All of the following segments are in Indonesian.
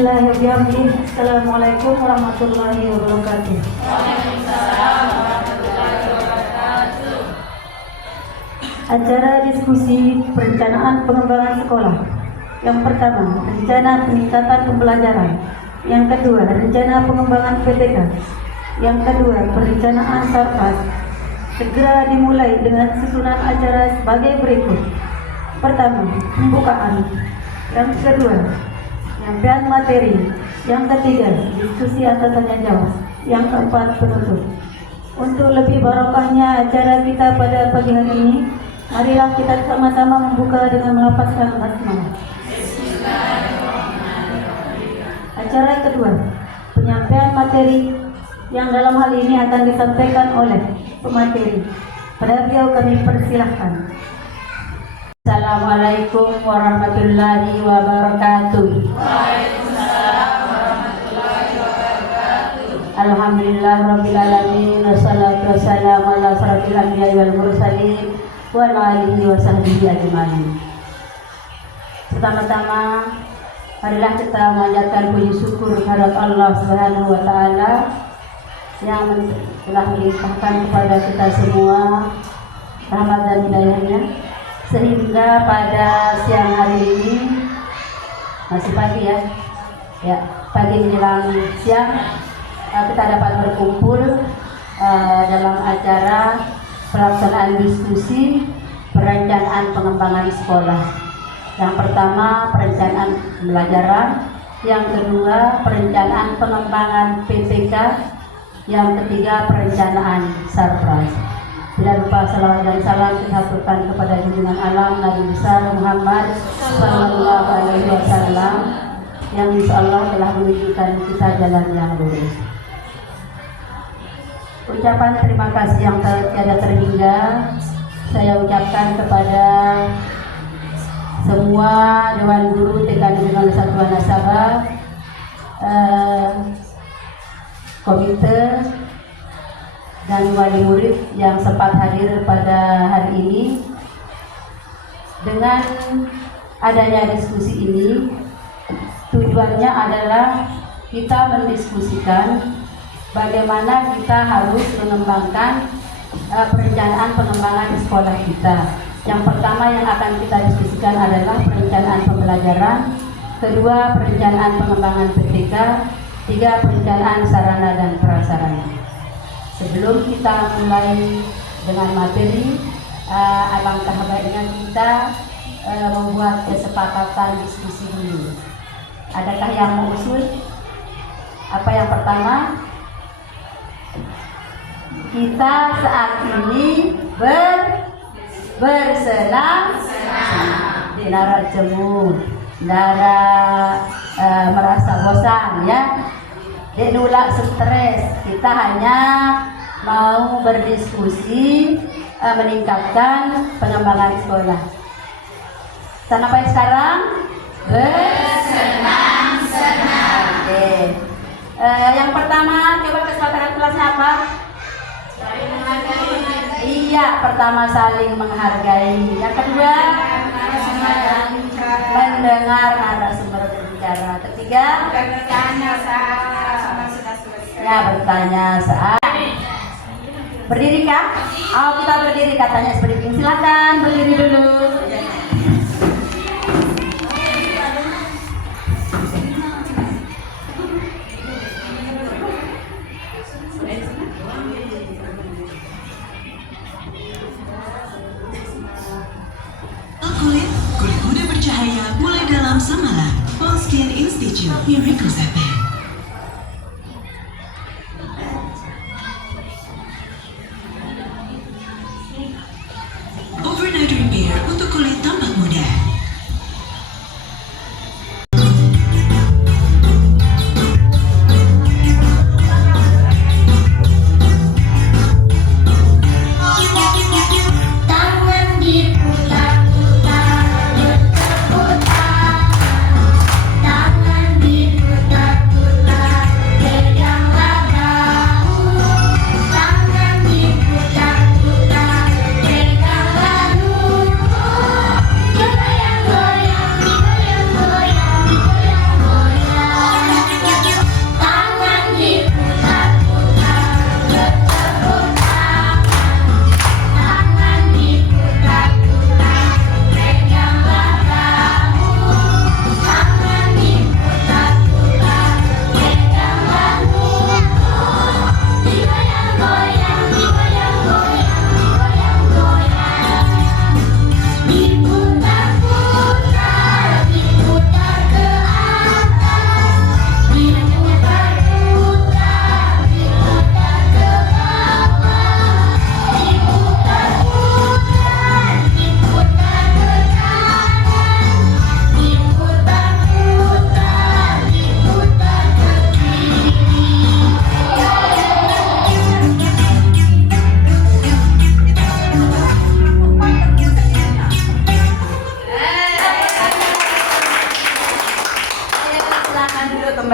Subhanallahirrahmanirrahim. Assalamualaikum warahmatullahi wabarakatuh. Waalaikumsalam warahmatullahi wabarakatuh. Acara diskusi perencanaan pengembangan sekolah. Yang pertama, rencana peningkatan pembelajaran. Yang kedua, rencana pengembangan PTK. Yang kedua, perencanaan sarpas. Segera dimulai dengan susunan acara sebagai berikut. Pertama, pembukaan. Yang kedua, penyampaian materi. Yang ketiga, diskusi atau tanya jawab. Yang keempat, penutup. Untuk lebih barokahnya acara kita pada pagi hari ini, marilah kita sama-sama membuka dengan melafazkan basmalah. Acara kedua, penyampaian materi yang dalam hal ini akan disampaikan oleh pemateri. Pada beliau kami persilahkan. Assalamualaikum warahmatullahi wabarakatuh. Waalaikumsalam warahmatullahi wabarakatuh. Alhamdulillah rabbil alamin, wassalatu wassalamu ala asrofil anbiya'i wal mursalin wa ala alihi wa sahbihi ajmain. Pertama-tama, marilah kita mengajarkan puji syukur kehadirat Allah Subhanahu wa taala yang telah melimpahkan kepada kita semua rahmat dan hidayahnya, sehingga pada siang hari ini, masih pagi ya, pagi menjelang siang, kita dapat berkumpul dalam acara pelaksanaan diskusi perencanaan pengembangan sekolah. Yang pertama, perencanaan pembelajaran. Yang kedua, perencanaan pengembangan PTK. Yang ketiga, perencanaan sarpras. Tidak lupa salawat dan salam kita haturkan kepada junjungan alam Nabi besar Muhammad Sallallahu Alaihi Wasallam yang insyaallah telah menunjukkan kita jalan yang lurus. Ucapan terima kasih yang tiada terhingga saya ucapkan kepada semua Dewan Guru TK Negeri Satuan Nasabah, komite dan wali murid yang sempat hadir pada hari ini. Dengan adanya diskusi ini, tujuannya adalah kita mendiskusikan bagaimana kita harus mengembangkan perencanaan pengembangan di sekolah kita. Yang pertama yang akan kita diskusikan adalah perencanaan pembelajaran, kedua perencanaan pengembangan PTK, tiga perencanaan sarana dan prasarana. Sebelum kita mulai dengan materi, alangkah baiknya kita membuat kesepakatan diskusi dulu. Adakah yang mau usul? Apa yang pertama? Kita saat ini bersenang-senang, tidak jemu, tidak merasa bosan ya. Nulak stres, kita hanya mau berdiskusi meningkatkan pengembangan sekolah. Sampai sekarang bersenang-senang. Oke. Yang pertama, coba kesepakatan kelasnya apa? Saling menghargai. Iya, pertama saling menghargai. Yang kedua, mendengar narasumber berbicara. Ketiga, Bertanya saat sudah selesai. ya bertanya saat berdiri kah? Oh, kita berdiri katanya seperti ini. Silakan berdiri dulu. Kulit muda bercahaya mulai dalam semalam. Polskin Institute Miracle Zapan. Overnight repair untuk kulit tampak muda.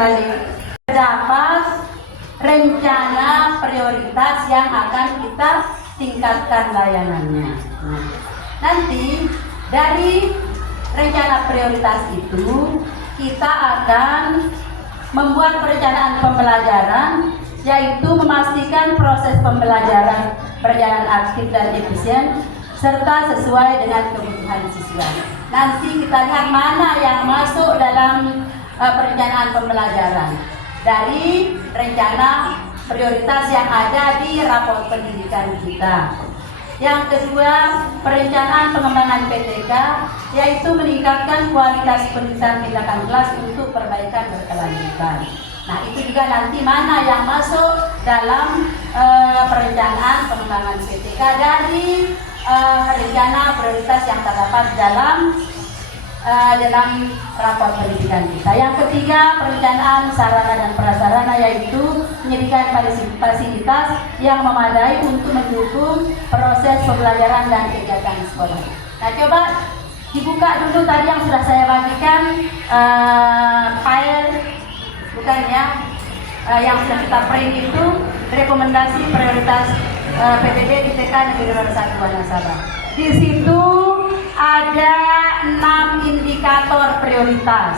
kembali. Terdapat rencana prioritas yang akan kita tingkatkan layanannya. Nah, nanti dari rencana prioritas itu kita akan membuat perencanaan pembelajaran, yaitu memastikan proses pembelajaran berjalan aktif dan efisien serta sesuai dengan kebutuhan siswa. Nanti kita lihat mana yang masuk dalam perencanaan pembelajaran dari rencana prioritas yang ada di rapor pendidikan kita. Yang kedua, perencanaan pengembangan PTK, yaitu meningkatkan kualitas pendidikan tindakan kelas untuk perbaikan berkelanjutan. Nah, itu juga nanti mana yang masuk dalam perencanaan pengembangan PTK dari rencana prioritas yang terdapat dalam rapor pendidikan kita. Yang ketiga, perencanaan sarana dan prasarana, yaitu menyediakan fasilitas yang memadai untuk mendukung proses pembelajaran dan kegiatan sekolah. Nah, coba dibuka dulu tadi yang sudah saya bagikan file, bukan ya, yang sudah kita print itu rekomendasi prioritas PPD di TK Negeri Nomor 1 Wanasaba. Di situ ada 6 indikator prioritas.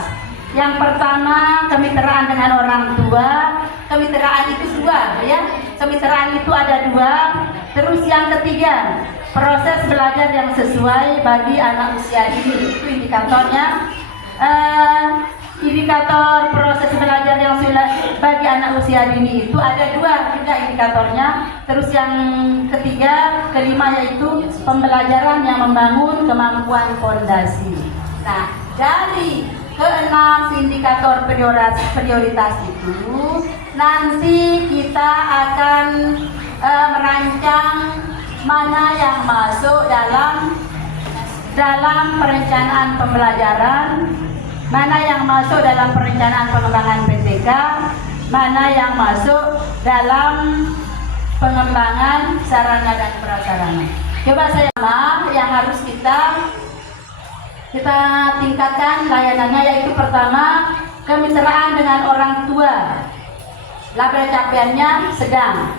Yang pertama, kemitraan dengan orang tua. Kemitraan itu 2 ya. Kemitraan itu ada 2. Terus yang ketiga, proses belajar yang sesuai bagi anak usia dini. Itu indikatornya. Indikator proses belajar yang bagi anak usia dini itu ada 2 juga indikatornya. Terus yang ketiga, kelima, yaitu pembelajaran yang membangun kemampuan fondasi. Nah, dari ke-6 indikator prioritas itu nanti kita akan merancang mana yang masuk dalam perencanaan pembelajaran, mana yang masuk dalam perencanaan pengembangan PTK, mana yang masuk dalam pengembangan sarana dan prasarana. Coba saya yang harus kita tingkatkan layanannya, yaitu pertama, kemitraan dengan orang tua. Label capaiannya sedang.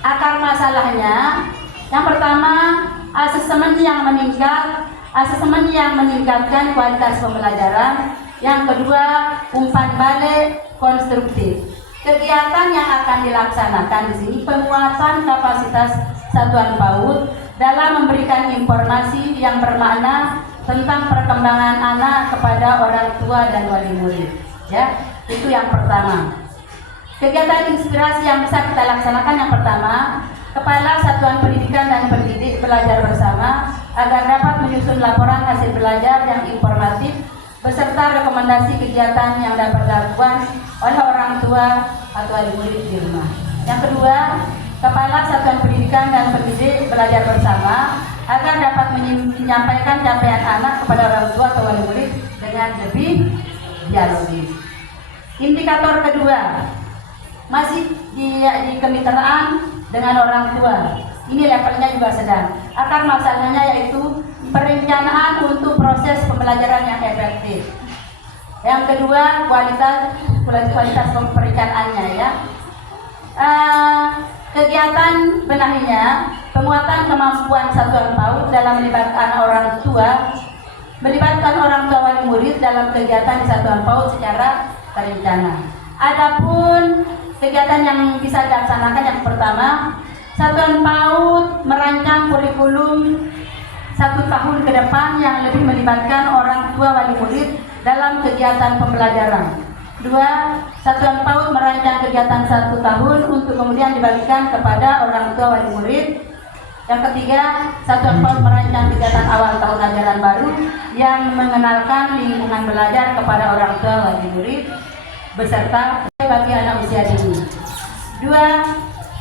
Akar masalahnya, yang pertama, asesmen yang meningkatkan kualitas pembelajaran. Yang kedua, umpan balik konstruktif. Kegiatan yang akan dilaksanakan di sini penguatan kapasitas satuan PAUD dalam memberikan informasi yang bermakna tentang perkembangan anak kepada orang tua dan wali murid. Ya, itu yang pertama. Kegiatan inspirasi yang bisa kita laksanakan, yang pertama, Kepala Satuan Pendidikan dan Pendidik belajar bersama agar dapat menyusun laporan hasil belajar yang informatif beserta rekomendasi kegiatan yang dapat dilakukan oleh orang tua atau wali murid di rumah. Yang kedua, Kepala Satuan Pendidikan dan Pendidik belajar bersama agar dapat menyampaikan capaian anak kepada orang tua atau wali murid dengan lebih dialogis. Indikator kedua, masih di kemitraan dengan orang tua. Ini levelnya juga sedang. Akar masalahnya yaitu perencanaan untuk proses pembelajaran yang efektif. Yang kedua, kualitas perencanaannya ya. Kegiatan benahinya, penguatan kemampuan satuan PAUD dalam melibatkan orang tua wali murid dalam kegiatan di satuan PAUD secara terencana. Adapun kegiatan yang bisa dilaksanakan, yang pertama, satuan PAUD merancang kurikulum 1 tahun ke depan yang lebih melibatkan orang tua wali murid dalam kegiatan pembelajaran. 2. Satuan PAUD merancang kegiatan 1 tahun untuk kemudian dibagikan kepada orang tua wali murid. Yang ketiga, Satuan PAUD merancang kegiatan awal tahun ajaran baru yang mengenalkan lingkungan belajar kepada orang tua wali murid beserta bagi anak usia dini. 2.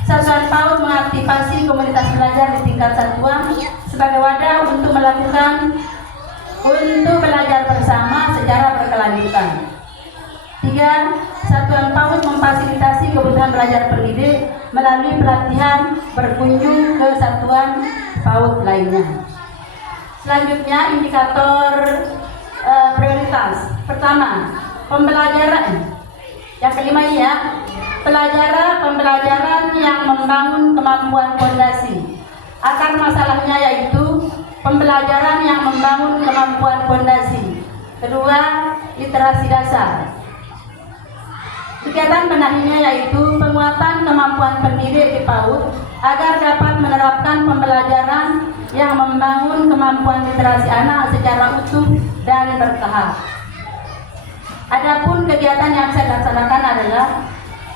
Satuan PAUD mengaktifasi komunitas belajar di tingkat satuan sebagai wadah untuk belajar bersama secara berkelanjutan. 3. Satuan PAUD memfasilitasi kebutuhan belajar pendidik melalui pelatihan berkunjung ke satuan PAUD lainnya. Selanjutnya, indikator prioritas. Pertama, pembelajaran Yang kelima ini ya, pembelajaran yang membangun kemampuan fondasi. Akar masalahnya yaitu pembelajaran yang membangun kemampuan fondasi. Kedua, literasi dasar. Kegiatan benahinya yaitu penguatan kemampuan pendidik di PAUD agar dapat menerapkan pembelajaran yang membangun kemampuan literasi anak secara utuh dan bertahap. Adapun kegiatan yang saya laksanakan adalah: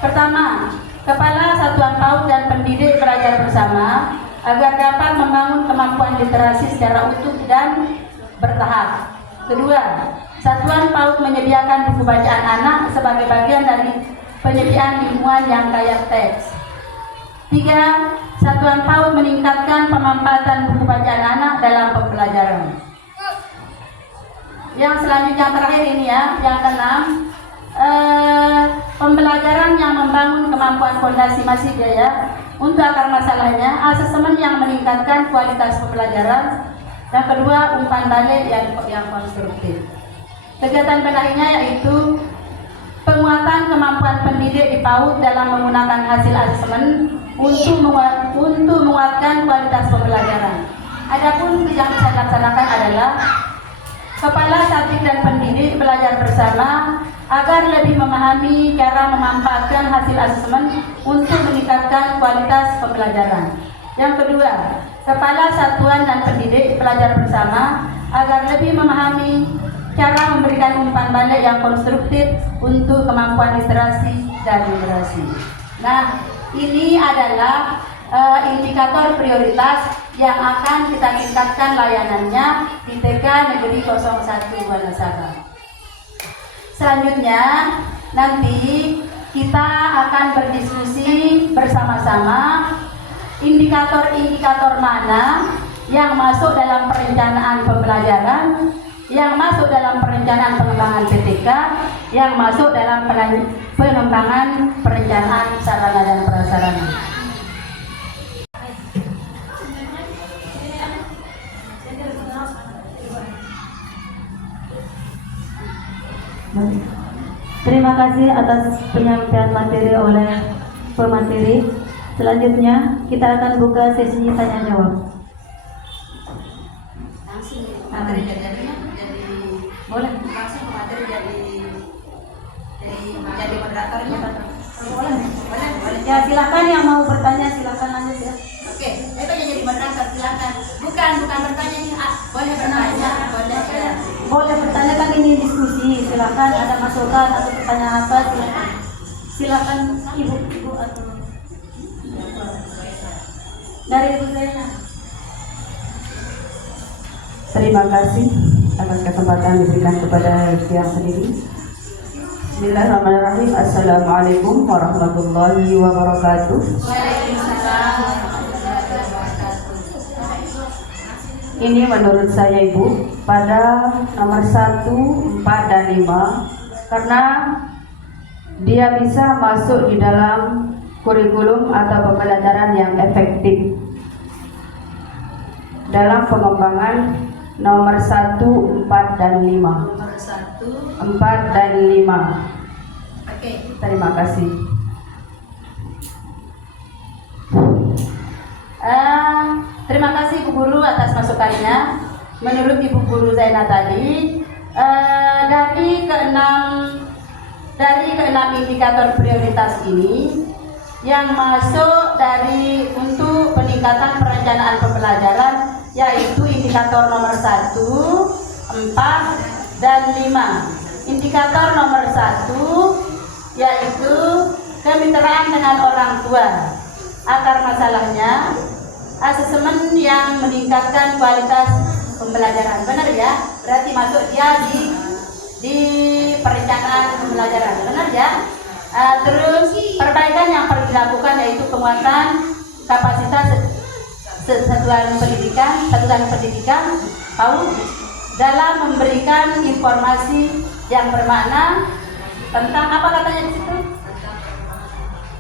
pertama, kepala satuan PAUD dan pendidik belajar bersama agar dapat membangun kemampuan literasi secara utuh dan bertahap. Kedua, satuan PAUD menyediakan buku bacaan anak sebagai bagian dari penyediaan ilmuwan yang kaya teks. Tiga, satuan PAUD meningkatkan pemanfaatan buku bacaan anak dalam pembelajaran. Yang selanjutnya terakhir ini ya, yang keenam, pembelajaran yang membangun kemampuan fondasi masih ya. Untuk akar masalahnya, asesmen yang meningkatkan kualitas pembelajaran. Yang kedua, umpan balik yang konstruktif. Kegiatan benahinya yaitu penguatan kemampuan pendidik di PAUD dalam menggunakan hasil asesmen untuk menguatkan kualitas pembelajaran. Adapun yang saya laksanakan adalah kepala statik dan pendidik belajar bersama agar lebih memahami cara memanfaatkan hasil asesmen untuk meningkatkan kualitas pembelajaran. Yang kedua, kepala satuan dan pendidik belajar bersama agar lebih memahami cara memberikan umpan balik yang konstruktif untuk kemampuan literasi dan numerasi. Nah, ini adalah indikator prioritas yang akan kita tingkatkan layanannya di TK Negeri 01 Wanasaba. Selanjutnya, nanti kita akan berdiskusi bersama-sama indikator-indikator mana yang masuk dalam perencanaan pembelajaran, yang masuk dalam perencanaan pengembangan PTK, yang masuk dalam pengembangan perencanaan sarana dan prasarana. Terima kasih atas penyampaian materi oleh pemateri. Selanjutnya kita akan buka sesi tanya jawab. Langsung materi jadinya Boleh. langsung materi jadi moderatornya. Boleh. Boleh. Ya silakan yang mau bertanya silakan lanjut ya. Oke, saya jadi moderator, silakan. Bukan bertanya nih, boleh bertanya, boleh. Boleh bertanya, kan ini diskusi. Silakan ada masukan atau pertanyaan apa silakan. Silakan ibu atau dari ibu saya. Terima kasih atas kesempatan diberikan kepada yang sendiri. Bismillahirrahmanirrahim. Assalamualaikum warahmatullahi wabarakatuh. Ini menurut saya Ibu pada nomor 1, 4, dan 5 karena dia bisa masuk di dalam kurikulum atau pembelajaran yang efektif dalam pengembangan nomor 1, 4, dan 5. Nomor 1, 4 dan 5. oke. Terima kasih. Terima kasih Bu Guru atas masukannya. Menurut Ibu Guru Zainal tadi, dari keenam indikator prioritas ini yang masuk untuk peningkatan perencanaan pembelajaran yaitu indikator nomor 1, 4, dan 5. Indikator nomor 1 yaitu kemitraan dengan orang tua. Akar masalahnya asesmen yang meningkatkan kualitas pembelajaran. Benar ya? Berarti masuk dia di perencanaan pembelajaran. Benar ya? Terus perbaikan yang perlu dilakukan yaitu penguatan kapasitas satuan pendidikan PAUD dalam memberikan informasi yang bermakna tentang apa katanya di situ?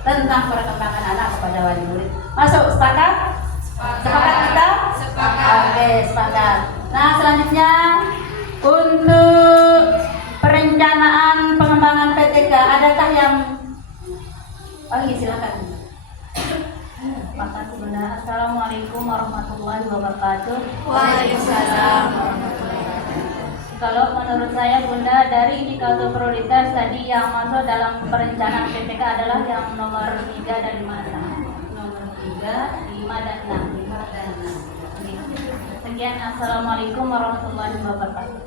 Tentang perkembangan anak kepada wali murid. Masuk, sepakat? Sepakat kita? Sepakat. Oke, sepakat. Nah, selanjutnya untuk perencanaan pengembangan PTK, adakah yang Assalamualaikum warahmatullahi wabarakatuh. Waalaikumsalam. Kalau menurut saya Bunda, dari indikator prioritas tadi yang masuk dalam perencanaan PPK adalah yang nomor 3 dan 5. Nomor 3, 5 dan 6. Sekian, Assalamualaikum warahmatullahi wabarakatuh.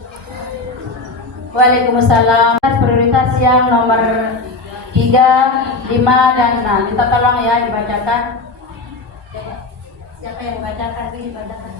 Waalaikumsalam. Prioritas yang nomor 3, 5, dan 6. Minta tolong ya dibacakan. Siapa yang membacakan? Ini dibacakan.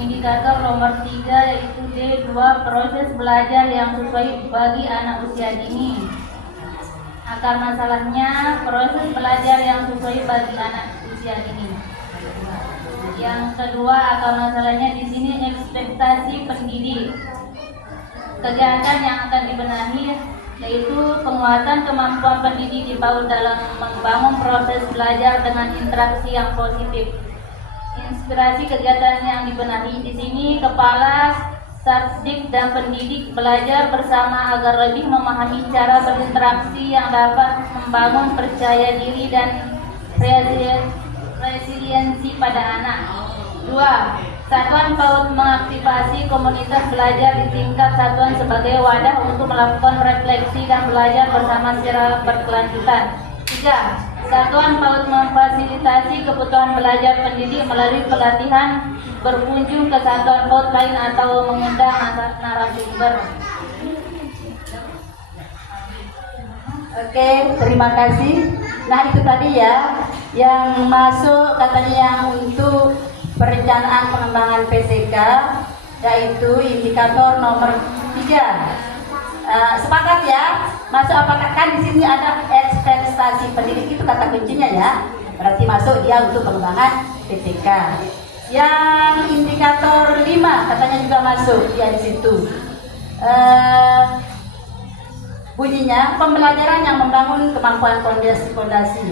Indikator nomor 3 yaitu D2, proses belajar yang sesuai bagi anak usia dini. Akar masalahnya proses belajar yang sesuai bagi anak usia dini. Yang kedua, akar masalahnya di sini ekspektasi pendidik. Kegiatan yang akan dibenahi yaitu penguatan kemampuan pendidik di PAUD dalam membangun proses belajar dengan interaksi yang positif. Inspirasi kegiatan yang dibenahi di sini, kepala, Satdik dan pendidik belajar bersama agar lebih memahami cara berinteraksi yang dapat membangun percaya diri dan resiliensi pada anak. 2. Satuan PAUD mengaktifasi komunitas belajar di tingkat satuan sebagai wadah untuk melakukan refleksi dan belajar bersama secara berkelanjutan. 3. Satuan PAUD memfasilitasi kebutuhan belajar pendidik melalui pelatihan, berkunjung ke satuan PAUD lain atau mengundang narasumber. Oke, terima kasih. Nah, itu tadi ya yang masuk katanya yang untuk perencanaan pengembangan PTK, yaitu indikator nomor 3. Sepakat ya? Masuk apakah kan di sini ada ekspektasi pendidik, itu kata kuncinya ya. Berarti masuk dia untuk pengembangan PTK. Yang indikator 5 katanya juga masuk dia di situ. Bunyinya pembelajaran yang membangun kemampuan fondasi.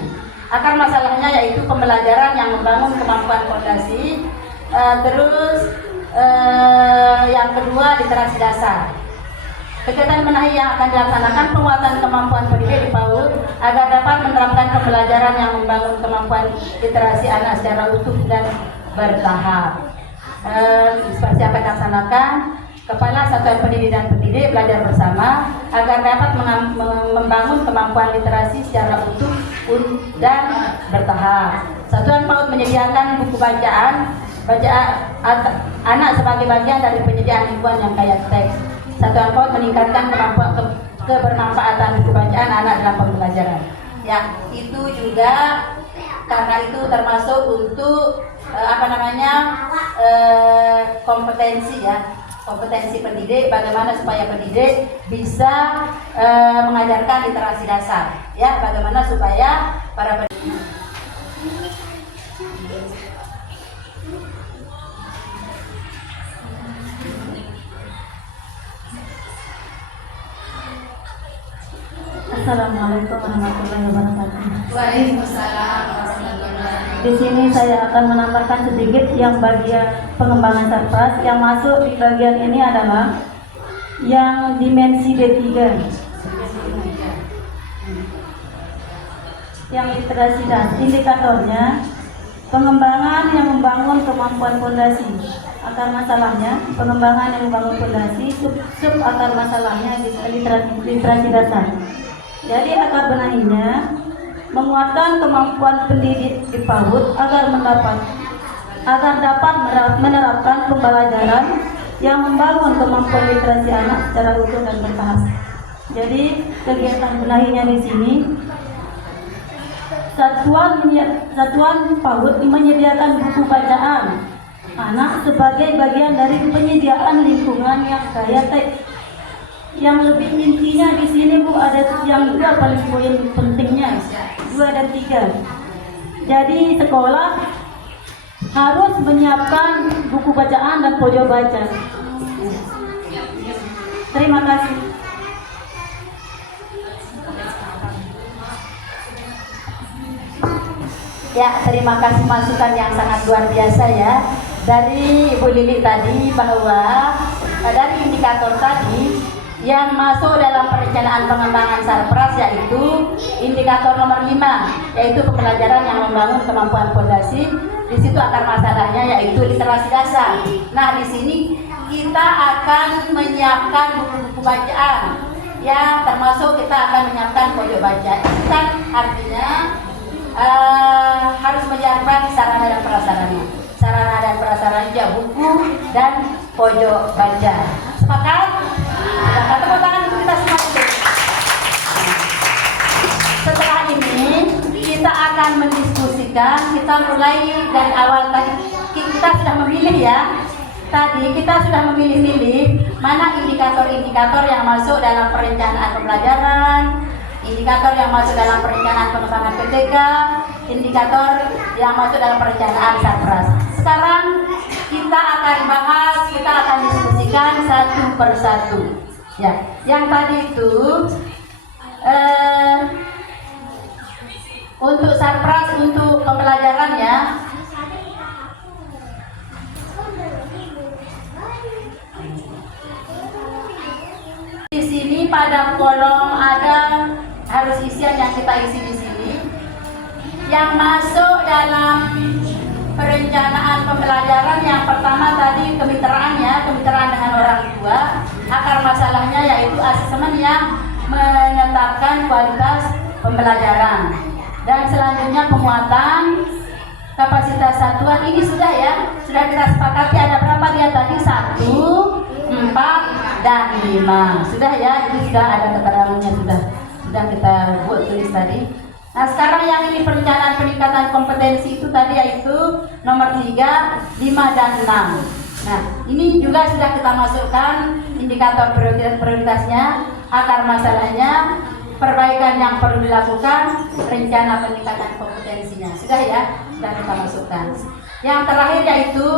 Akar masalahnya yaitu pembelajaran yang membangun kemampuan fondasi. Yang kedua literasi dasar. Kegiatan benahi yang akan dilaksanakan penguatan kemampuan pendidik di PAUD agar dapat menerapkan pembelajaran yang membangun kemampuan literasi anak secara utuh dan bertahap. Seperti apa dilaksanakan? Kepala Satuan Pendidik dan pendidik belajar bersama agar dapat membangun kemampuan literasi secara utuh dan bertahap. Satuan PAUD menyediakan buku bacaan anak sebagai bagian dari penyediaan lingkungan yang kaya teks. Satuan PAUD meningkatkan kemampuan kebermanfaatan buku bacaan anak dalam pembelajaran. Ya, itu juga karena itu termasuk untuk kompetensi ya. Kompetensi pendidik, bagaimana supaya pendidik bisa mengajarkan literasi dasar, ya, bagaimana supaya para pendidik. Assalamualaikum warahmatullahi wabarakatuh. Waalaikumsalam warahmatullahi. Di sini saya akan menambahkan sedikit yang bagian pengembangan sarpras. Yang masuk di bagian ini adalah yang dimensi D3. Yang literasi dasar, indikatornya pengembangan yang membangun kemampuan fondasi. Akar masalahnya pengembangan yang membangun fondasi, sub akar masalahnya literasi dasar. Jadi akar benahinya menguatkan kemampuan pendidik di PAUD agar dapat menerapkan pembelajaran yang membangun kemampuan literasi anak secara utuh dan bertahap. Jadi kegiatan benahinya di sini satuan PAUD menyediakan buku bacaan anak sebagai bagian dari penyediaan lingkungan yang kaya teks. Yang lebih intinya di sini Bu ada yang dua paling poin pentingnya, 2 dan 3. Jadi sekolah harus menyiapkan buku bacaan dan pojok baca. Terima kasih. Ya, terima kasih masukan yang sangat luar biasa ya dari Ibu Lili tadi, bahwa dari indikator tadi yang masuk dalam perencanaan pengembangan Sarpras yaitu indikator nomor 5, yaitu pembelajaran yang membangun kemampuan fondasi. Di situ akar masalahnya yaitu literasi dasar. Nah, di sini kita akan menyiapkan buku-buku bacaan, ya, termasuk kita akan menyiapkan pojok baca. Itu kan artinya harus menyiapkan sarana dan prasarana. Sarana dan prasarana buku dan pojok baca. Sepakat? Sepakat, tepuk tangan untuk kita semua. Setelah ini kita akan mendiskusikan. Kita mulai dari awal tadi. Kita sudah memilih ya. Tadi kita sudah memilih-milih mana indikator-indikator yang masuk dalam perencanaan pembelajaran, indikator yang masuk dalam perencanaan pengembangan PTK, indikator yang masuk dalam perencanaan Sarpras. Sekarang kita akan bahas, kita akan diskusikan satu persatu. Ya, yang tadi itu untuk Sarpras, untuk pembelajaran ya. Di sini pada kolom ada harus isian yang kita isi di sini. Yang masuk dalam perencanaan pembelajaran yang pertama tadi kemitraan ya, kemitraan dengan orang tua. Akar masalahnya yaitu asesmen yang menetapkan kualitas pembelajaran. Dan selanjutnya penguatan kapasitas satuan. Ini sudah ya, sudah kita sepakati ada berapa dia tadi? 1, 4, dan 5. Sudah ya, ini sudah ada keterangannya, sudah kita buat tulis tadi. Nah, sekarang yang ini perencanaan peningkatan kompetensi itu tadi yaitu nomor 3, 5, dan 6. Nah, ini juga sudah kita masukkan indikator prioritasnya, akar masalahnya, perbaikan yang perlu dilakukan, rencana peningkatan kompetensinya. Sudah ya, sudah kita masukkan. Yang terakhir yaitu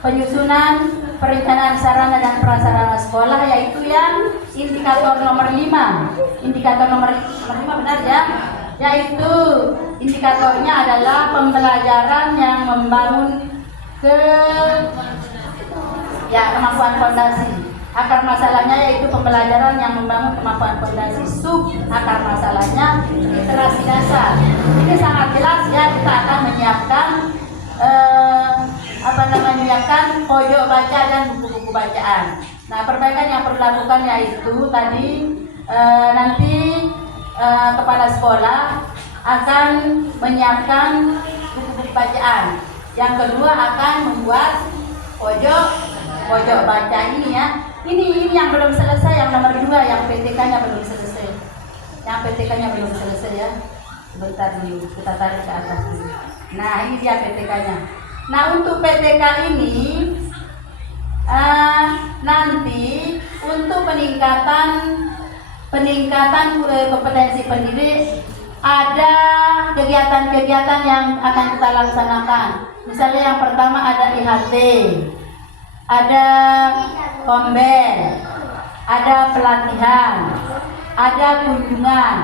penyusunan perencanaan sarana dan prasarana sekolah, yaitu yang indikator nomor 5. Indikator nomor 5 benar ya? Yaitu indikatornya adalah pembelajaran yang membangun kemampuan fondasi. Akar masalahnya yaitu pembelajaran yang membangun kemampuan fondasi. Sub akar masalahnya literasi dasar. Ini sangat jelas ya, kita akan menyiapkan menyiapkan pojok baca dan buku-buku bacaan. Nah, perbaikan yang perlu dilakukan yaitu tadi nanti kepala sekolah akan menyiapkan buku-buku bacaan. Yang kedua akan membuat pojok baca ini ya. Ini yang belum selesai, yang nomor 2, yang PTK-nya belum selesai. Yang PTK-nya belum selesai ya. Sebentar dulu, kita tarik ke atas dulu. Nah, ini dia PTK-nya. Nah, untuk PTK ini nanti untuk peningkatan kompetensi pendidik ada kegiatan-kegiatan yang akan kita laksanakan. Misalnya yang pertama ada IHT, ada kombel, ada pelatihan, ada kunjungan.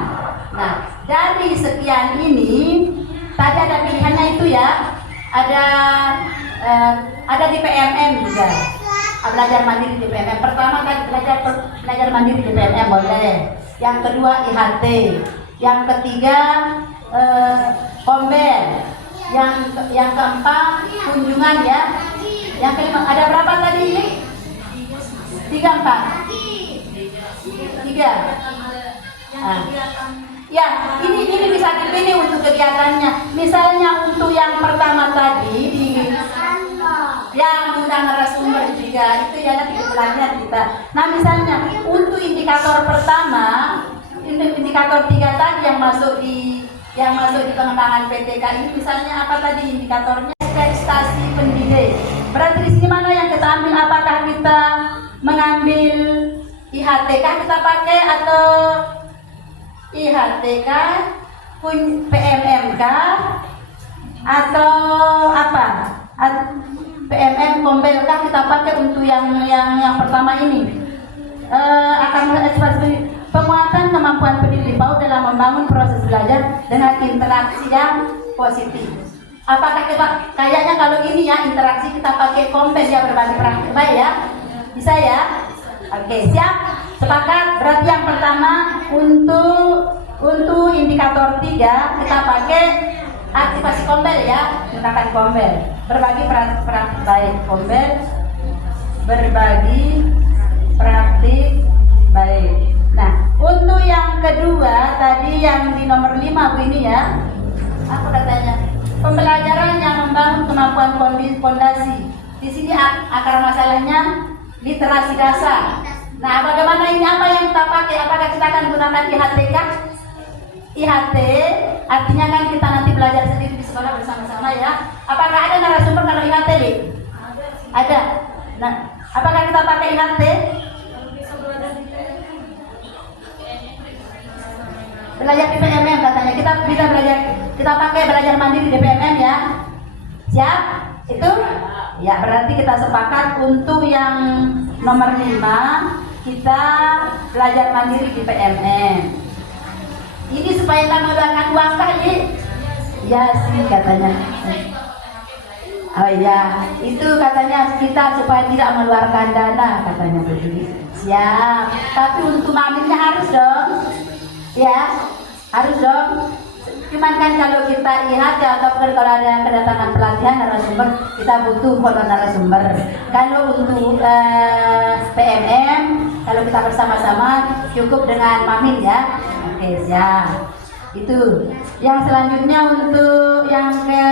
Nah, dari sekian ini tadi ada pilihannya itu ya. Ada di PMM juga. Belajar mandiri di PMM. Pertama kan belajar mandiri di PMM boleh. Yang kedua IHT. Yang ketiga kombel. Yang keempat kunjungan ya. Yang kelima ada berapa tadi? 3, 4. 3. Ya, ini bisa dipilih untuk kegiatannya. Misalnya untuk yang pertama tadi yang undang narasumber juga itu ya nanti pelatihan kita. Nah, misalnya untuk indikator pertama, indikator 3 tadi yang masuk di pengembangan PTK ini, misalnya apa tadi indikatornya? Prestasi pendidik. Berarti di sini mana yang kita ambil? Apakah kita mengambil IHTK kita pakai atau IHTK, PMMK atau apa? PMM kombelK kita pakai untuk yang pertama ini. Akan penguatan kemampuan pendidik PAUD dalam membangun proses belajar dengan interaksi yang positif. Apakah kita kayaknya kalau ini ya interaksi kita pakai kombes ya, berbagi praktik baik ya? Bisa ya? Oke, siap? Sepakat? Berarti yang pertama untuk indikator 3 kita pakai aktivasi kombel ya, gunakan kombel. Berbagi praktik baik, kombel. Berbagi praktik baik. Nah, untuk yang kedua tadi yang di nomor 5 Bu ini ya, apa katanya? Pembelajaran yang membangun kemampuan fondasi. Di sini akar masalahnya literasi dasar. Nah, bagaimana ini, apa yang kita pakai? Apakah kita akan gunakan IHTK? IHT artinya kan kita nanti belajar sendiri di sekolah bersama-sama ya. Apakah ada narasumber kalau IHT, Li? Ada. Nah, apakah kita pakai IHT? Belajar di PMM katanya. Kita bisa belajar, kita pakai belajar mandiri di PMM ya. Siap? Itu? Ya, berarti kita sepakat untuk yang nomor 5 kita belajar mandiri di PMM. Ini supaya tak mengeluarkan uang kali. Ya sih katanya. Oh iya, itu katanya kita supaya tidak mengeluarkan dana katanya begini. Siap. Tapi untuk maminnya harus dong. Ya, harus dong. Cuman kan kalau kita lihat ya, atau kalau ada kedatangan pelatihan narasumber, kita butuh foto narasumber. Kalau untuk PMM, kalau kita bersama-sama cukup dengan mamin ya. Oke, siap. Itu. Yang selanjutnya untuk yang ke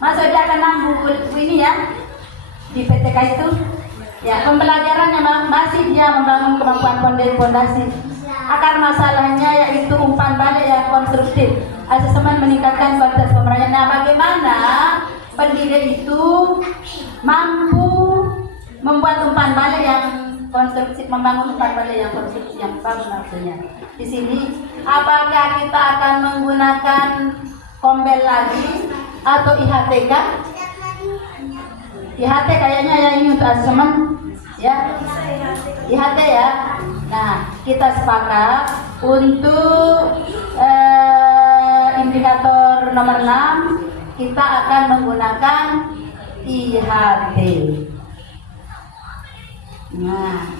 masuk dia akan buku ini ya di PTK itu. Ya, pembelajarannya masih dia membangun kemampuan fondasi. Akar masalahnya yaitu umpan balik yang konstruktif, asesmen meningkatkan kualitas pembelajaran. Nah, bagaimana pendidik itu mampu membuat umpan balik yang konstruktif, membangun umpan balik yang konstruktif yang bagus maksudnya. Di sini, apakah kita akan menggunakan kombel lagi atau IHTK? IHT kayaknya ya ini untuk asesmen ya. IHT ya. Nah, kita sepakat untuk indikator nomor 6 kita akan menggunakan IHT. Nah,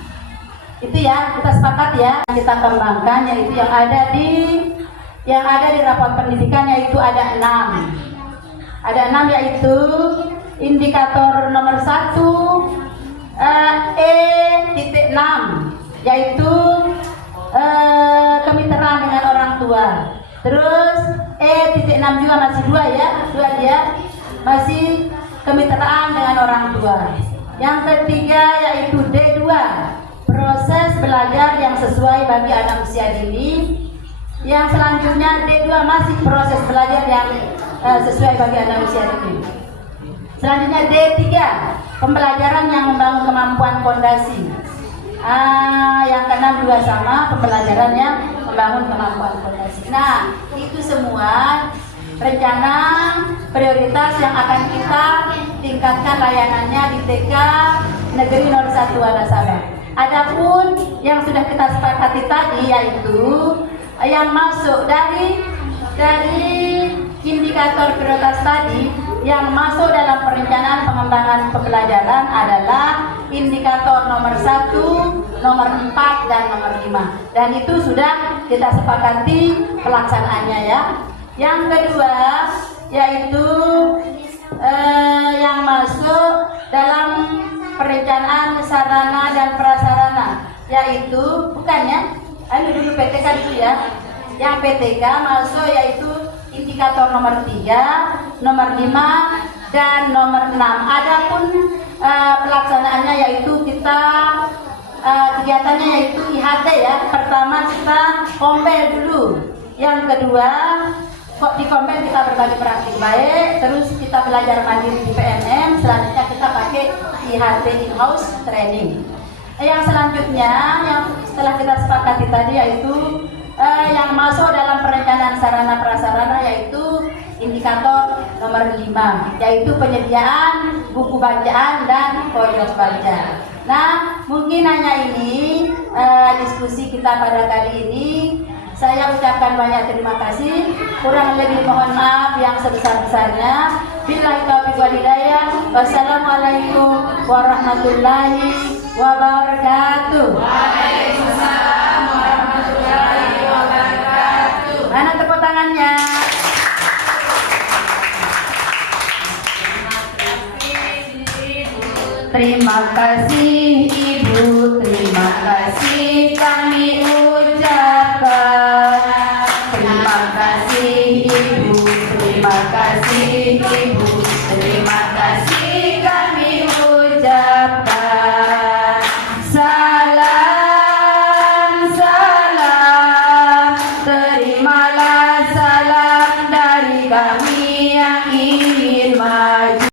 itu ya kita sepakat ya. Kita kembangkan yaitu yang ada di rapor pendidikan yaitu ada 6. Ada 6 yaitu indikator nomor 1 E.6 yaitu kemitraan dengan orang tua. Terus E.6 juga masih 2 ya, 2 dia masih kemitraan dengan orang tua. Yang ketiga yaitu D2, proses belajar yang sesuai bagi anak usia dini. Yang selanjutnya D2 masih proses belajar yang sesuai bagi anak usia dini. Selanjutnya D3, pembelajaran yang membangun kemampuan fondasi. Yang keenam juga sama, pembelajaran yang membangun kemampuan fondasi. Nah, itu semua rencana prioritas yang akan kita tingkatkan layanannya di TK Negeri 01 Wanasaba. Adapun yang sudah kita sepakati tadi yaitu yang masuk dari indikator prioritas tadi, yang masuk dalam perencanaan pengembangan pembelajaran adalah indikator nomor 1, nomor 4, dan nomor 5. Dan itu sudah kita sepakati pelaksanaannya ya. Yang kedua yaitu yang masuk dalam perencanaan sarana dan prasarana, yaitu bukannya dulu PTK dulu ya. Yang PTK masuk yaitu indikator nomor 3, nomor 5, dan nomor 6. Adapun pelaksanaannya yaitu kita kegiatannya yaitu IHT ya. Pertama kita kombel dulu. Yang kedua di kombel kita berbagi praktik baik. Terus kita belajar mandiri di PMM. Selanjutnya kita pakai IHT in-house training. Yang selanjutnya yang setelah kita sepakati tadi yaitu yang masuk dalam perencanaan sarana prasarana yaitu indikator nomor 5, yaitu penyediaan buku bacaan dan pojok baca. Nah, mungkin hanya ini diskusi kita pada kali ini. Saya ucapkan banyak terima kasih. Kurang lebih mohon maaf yang sebesar-besarnya. Billahi taufiq wal hidayah. Wassalamualaikum warahmatullahi wabarakatuh. Waalaikumsalam warahmatullahi wabarakatuh. Mana tepuk tangannya? Terima kasih Ibu, terima kasih kami ucapkan. Terima kasih Ibu, terima kasih Ibu, terima kasih kami ucapkan. Salam, salam, terimalah salam dari kami yang ingin